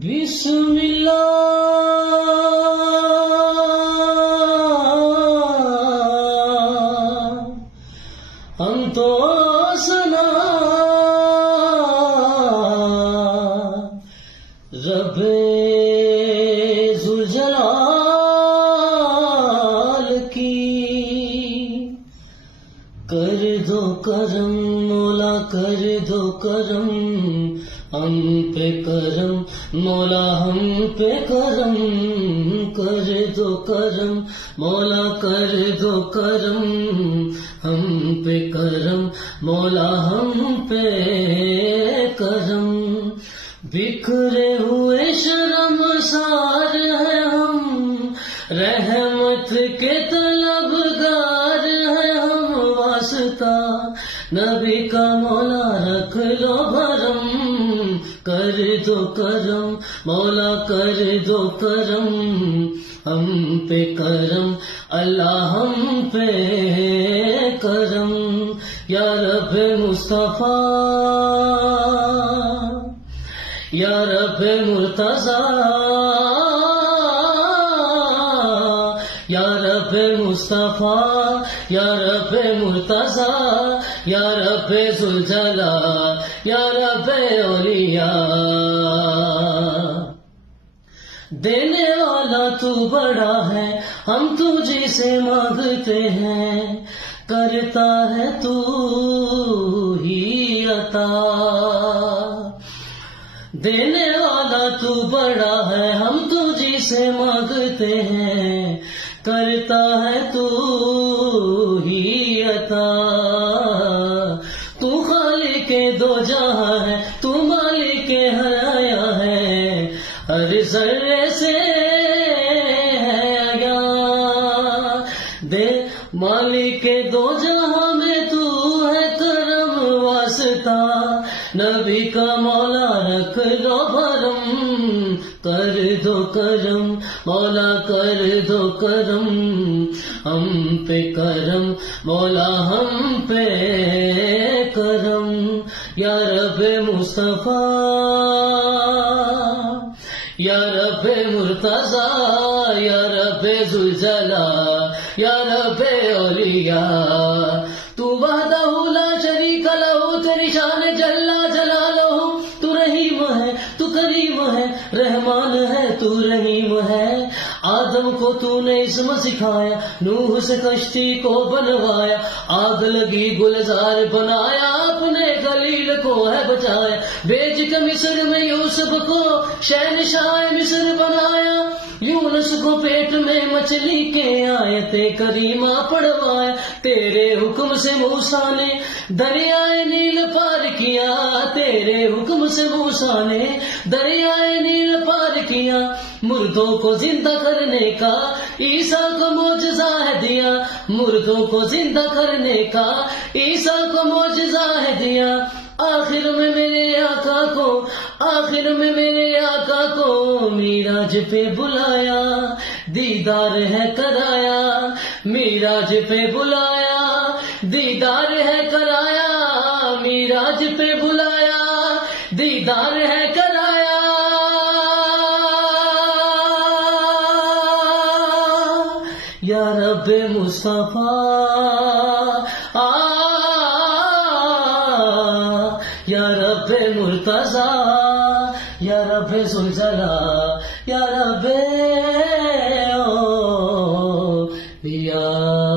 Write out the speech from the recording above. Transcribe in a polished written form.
بسم اللہ ہم تو سنا رب ذوالجلال کی کر دو کرم مولا کر دو کرم ہم پہ کرم مولا ہم پہ کرم کر دو کرم مولا کر دو کرم ہم پہ کرم مولا ہم پہ کرم بکھرے ہوئے شرمسار ہیں ہم رحمت کے طلبگار ہیں ہم واسطہ نبی کا مولا رکھ لو بھرم کر دو کرم مولا کر دو کرم ہم پہ کرم اللہ ہم پہ کرم یا رب مصطفیٰ یا رب مرتضیٰ یا رب مصطفیٰ یا رب مرتضیٰ یا رب ذوالجلال یا رب اولیاء دینے والا تو بڑا ہے ہم تجھے سے مانگتے ہیں کرتا ہے تو ہی عطا دینے والا تو بڑا ہے ہم تجھے سے مانگتے ہیں کرتا ہے تو ہی عطا تو خالق دو جہاں ہے تو مالک حیا ہے ہر ذرے سے ہے آگا دے مالک دو جہاں میں تو ہے کرم واسطہ نبی کا مولا رکھ لو بھرم کر دو کرم مولا کر دو کرم ہم پہ کرم مولا ہم پہ کرم یا رب مصطفیٰ یا رب مرتضیٰ یا رب ذوالجلال یا رب اولیاء تو وحدہ لا شریک لہ تیری شان جل جلالہ تو رحیم ہے تو کریم ہے رحمان ہے تو رحیم ہے آدم کو تو نے اسم سکھایا نوح سے کشتی کو بنوایا آگ لگی گلزار بنایا اپنے خلیل کو ہے بچایا بیچ کے مصر میں یوسف کو شہنشاہ مصر بنایا یونس کو پیٹ میں مچھلی کے آیت کریمہ پڑھوایا تیرے حکم سے موسیٰ نے دریائے نیل پار کیا تیرے حکم سے موسیٰ نے دریائے نیل پار کیا مردوں کو زندہ کرنے کا عیسیٰ کو معجزہ ہے دیا مردوں کو زندہ کرنے کا عیسیٰ کو معجزہ ہے دیا آخر میں میرے آقا کو معراج پہ بلایا دیدار ہے کرایا معراج پہ بلایا دیدار ہے کرایا معراج پہ بلایا دیدار ہے کرایا یا رب مصطفیٰ یا رب مرتضیٰ یا رب ذوالجلال یا رب اولیاء